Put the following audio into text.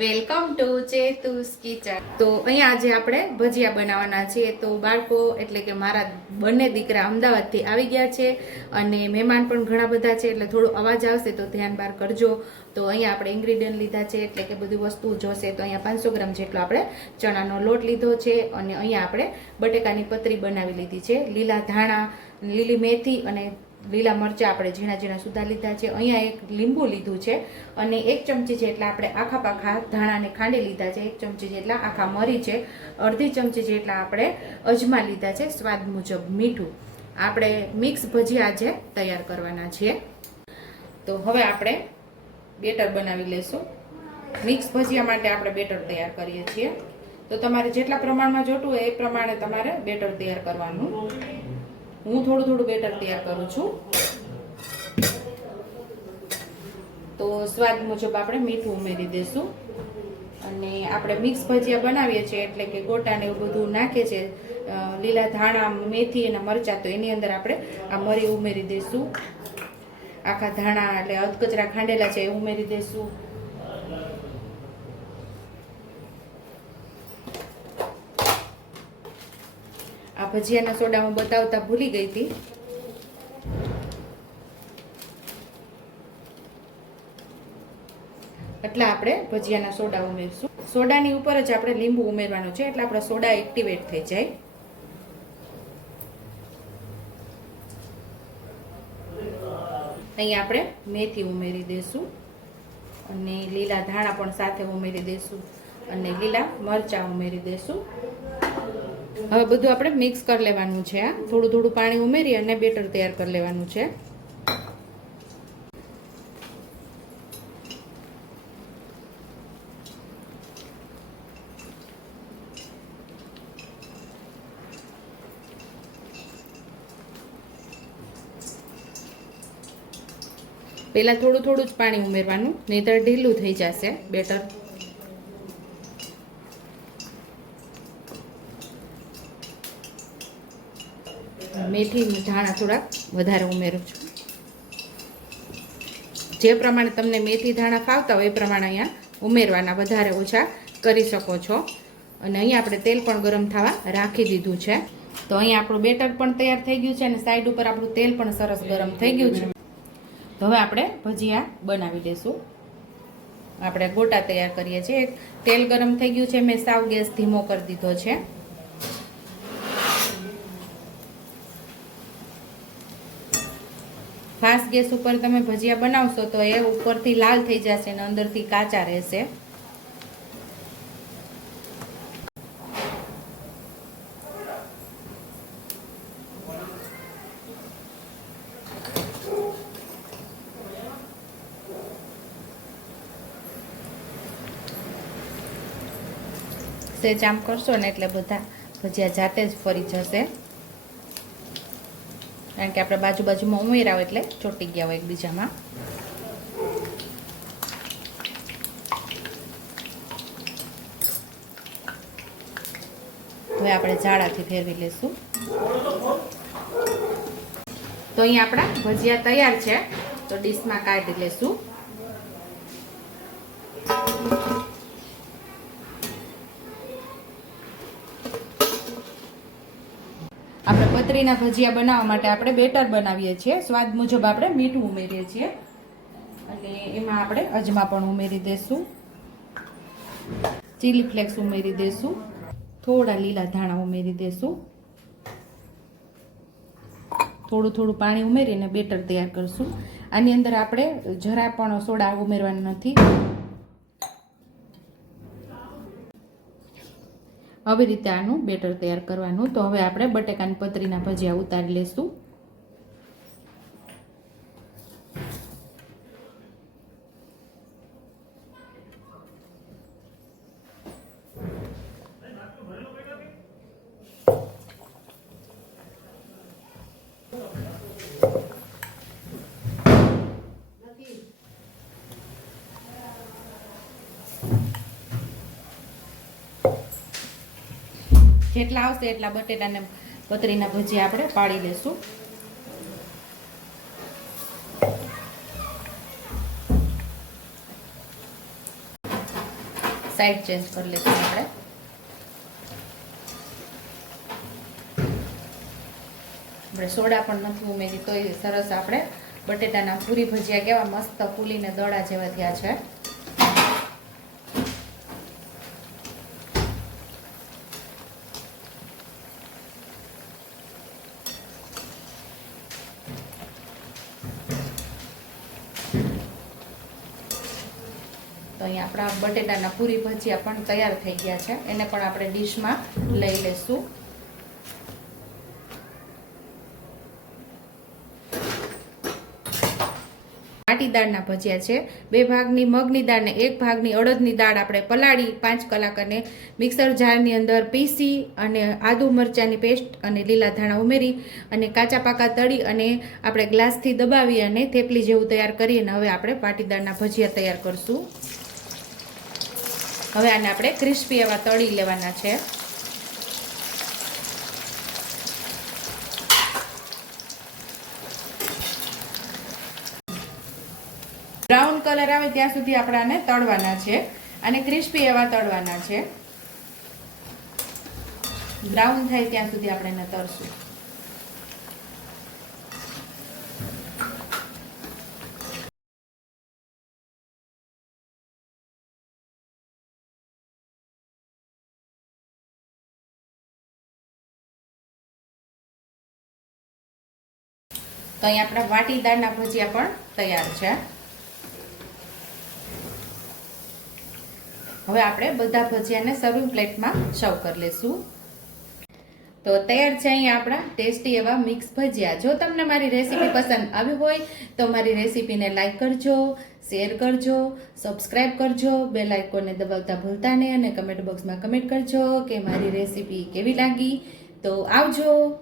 Welcome to ચેતુસ kitchen. તો અહીંયા આજે આપણે ભજીયા બનાવવાના છીએ. તો બાળકો, એટલે કે મારા બંને દીકરા અમદાવાદથી આવી ગયા છે અને મહેમાન પણ ઘણા બધા છે, એટલે થોડો અવાજ આવશે તો ધ્યાન બાર કરજો. તો અહીંયા આપણે ઇન્ગ્રીડિયન્ટ લીધા છે, એટલે કે બધી વસ્તુ જોશે તો અહીંયા પાંચસો ગ્રામ જેટલો આપણે ચણાનો લોટ લીધો છે અને અહીંયા આપણે બટેકાની પતરી બનાવી લીધી છે. લીલા ધાણા, લીલી મેથી અને લીલા મરચાં આપણે ઝીણા ઝીણા સુધા લીધા છે. અહીંયા એક લીંબુ લીધું છે અને એક ચમચી જેટલા આપણે આખા પાખા ધાણાને ખાંડી લીધા છે. એક ચમચી જેટલા આખા મરી છે. અડધી ચમચી જેટલા આપણે અજમા લીધા છે. સ્વાદ મુજબ મીઠું. આપણે મિક્સ ભજીયા આજે તૈયાર કરવાના છીએ. તો હવે આપણે બેટર બનાવી લઈશું મિક્સ ભજીયા માટે આપણે બેટર તૈયાર કરીએ છીએ. તો તમારે જેટલા પ્રમાણમાં જોતું હોય એ પ્રમાણે તમારે બેટર તૈયાર કરવાનું. હું થોડું થોડું બેટર તૈયાર કરું છું. તો સ્વાદ મુજબ આપણે મીઠું ઉમેરી દઈશું. અને આપણે મિક્સ ભજીયા બનાવીએ છીએ એટલે કે ગોટા ને એવું બધું નાખે છે. લીલા ધાણા, મેથી અને મરચાં તો એની અંદર આપણે આ મરી ઉમેરી દઈશું. આખા ધાણા એટલે અધકચરા ખાંડેલા છે એ ઉમેરી દઈશું. આ ભજીયાના સોડામાં બતાવતા ભૂલી ગઈ હતી. એટલે આપણે ભજીયાના સોડા ઉમેરશું. સોડાની ઉપર જ આપણે લીંબુ ઉમેરવાનું છે, એટલે આપણા સોડા એક્ટિવેટ થઈ જાય. અહીં આપણે મેથી ઉમેરી દઈશું અને લીલા ધાણા પણ સાથે ઉમેરી દઈશું અને લીલા મરચાં ઉમેરી દઈશું હવે બધું આપણે મિક્સ કરી લેવાનું છે થોડું થોડું પાણી ઉમેરી અને બેટર તૈયાર કરી લેવાનું છે. પહેલાં થોડું થોડું જ પાણી ઉમેરવાનું, નહીતર ઢીલું થઈ જશે બેટર મેથી ધાણા થોડાક વધારે ઉમેરું છું. જે પ્રમાણે તમને મેથી, ધાણા ફાવતા હોય એ પ્રમાણે અહીંયા ઉમેરવાના વધારે ઓછા કરી શકો છો. અને અહીંયા આપણે તેલ પણ ગરમ થવા રાખી દીધું છે. તો અહીંયા આપણું બેટર પણ તૈયાર થઈ ગયું છે અને સાઈડ ઉપર આપણું તેલ પણ સરસ ગરમ થઈ ગયું છે. તો હવે આપણે ભજીયા બનાવી દઈશું આપણે ગોટા તૈયાર કરીએ છીએ. તેલ ગરમ થઈ ગયું છે. મેં સાવ ગેસ ધીમો કરી દીધો છે. ફાસ્ટ ગેસ ઉપર તમે ભજીયા બનાવશો તો એ ઉપરથી લાલ થઈ જશે અને અંદરથી કાચા રહેશે. સેજ આમ કરશો ને એટલે બધા ભજીયા જાતે જ ફરી જશે. કારણ કે આપણે બાજુ બાજુમાં ઉમેરાવ એટલે ચોટી ગયા હોય એકબીજામાં. હવે આપણે જાડાથી ફેરવી લેશું. તો અહીંયા આપણા ભજીયા તૈયાર છે. તો ડીશમાં કાઢી લેશું. પતરીના ભજીયા બનાવવા માટે આપણે બેટર બનાવીએ છીએ. સ્વાદ મુજબ આપણે મીઠું ઉમેરીએ છીએ. અને એમાં આપણે અજમા પણ ઉમેરી દઈશું ચીલી ફ્લેક્સ ઉમેરી દઈશું થોડા લીલા ધાણા ઉમેરી દઈશું થોડું થોડું પાણી ઉમેરીને બેટર તૈયાર કરશું. આની અંદર આપણે જરા પણ સોડા ઉમેરવાના નથી. આવી રીતે આનું બેટર તૈયાર કરવાનું. તો હવે આપણે બટેકાની પતરીના ભજીયા ઉતારી લેશું. જેટલા આવશે એટલા બટેટાને પતરીના ભજીયા આપણે પાડી લેશું. સાઈડ ચેન્જ કરી લઈશું આપણે. આપણે સોડા પણ નથી ઉમેરી તોય સરસ આપણે બટેટાના પૂરી ભજીયા કેવા મસ્ત ફૂલીને દડા જેવા થયા છે. અહીંયા આપણા બટેટાના પૂરી ભજીયા પણ તૈયાર થઈ ગયા છે. એને પણ આપણે ડીશમાં લઈ લેશું. માટી દાળના ભજીયા છે. બે ભાગની મગની દાળ ને એક ભાગની અડદની દાળ આપણે પલાળી પાંચ કલાક અને મિક્સર જારની અંદર પીસી અને આદુ મરચાંની પેસ્ટ અને લીલા ધાણા ઉમેરી અને કાચા પાકા તળી અને આપણે ગ્લાસથી દબાવી અને થેપલી જેવું તૈયાર કરી અને હવે આપણે પાટીદાળના ભજીયા તૈયાર કરશું. હવે આને આપણે ક્રિસ્પી એવા તળી લેવાના છે. બ્રાઉન કલર આવે ત્યાં સુધી આપણે આને તળવાના છે અને ક્રિસ્પી એવા તળવાના છે. બ્રાઉન થાય ત્યાં સુધી આપણે એને તળશું. તો અહીં આપણા વાટી દાળના ભજીયા પણ તૈયાર છે. હવે આપણે બધા ભજીયાને સર્વિંગ પ્લેટમાં સર્વ કરી લઈશું. તો તૈયાર છે અહીંયા આપણા ટેસ્ટી એવા મિક્સ ભજીયા. જો તમને મારી રેસીપી પસંદ આવી હોય, તો મારી રેસીપીને લાઈક કરજો શેર કરજો સબસ્ક્રાઇબ કરજો બે લાઇકોને દબાવતા ભૂલતા નહીં અને કમેન્ટ બોક્સમાં કમેન્ટ કરજો કે મારી રેસીપી કેવી લાગી. તો આવજો.